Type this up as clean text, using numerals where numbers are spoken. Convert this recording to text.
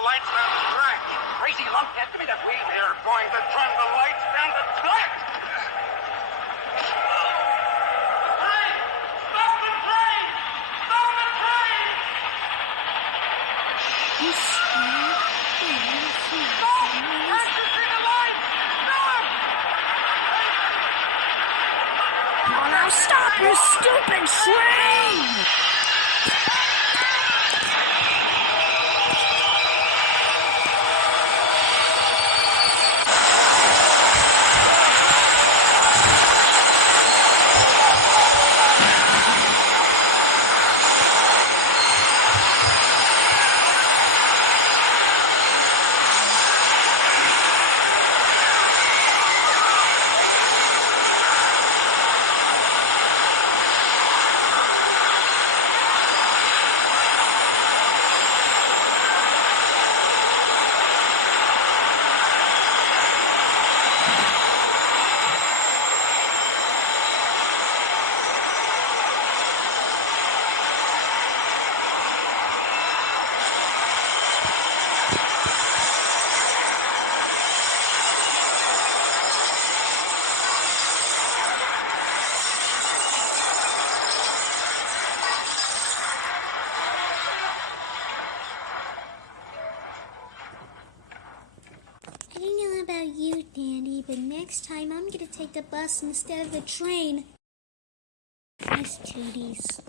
the lights down the track. Crazy lunkhead, give me that weed. They're going to turn the lights down the track. Hey! Stop the train! Stop the train! Stop! Can't you see the lights? Stop! Oh, now stop, you stupid train! I don't know about you, Dandy, but next time I'm gonna take the bus instead of the train. Miss Tooties.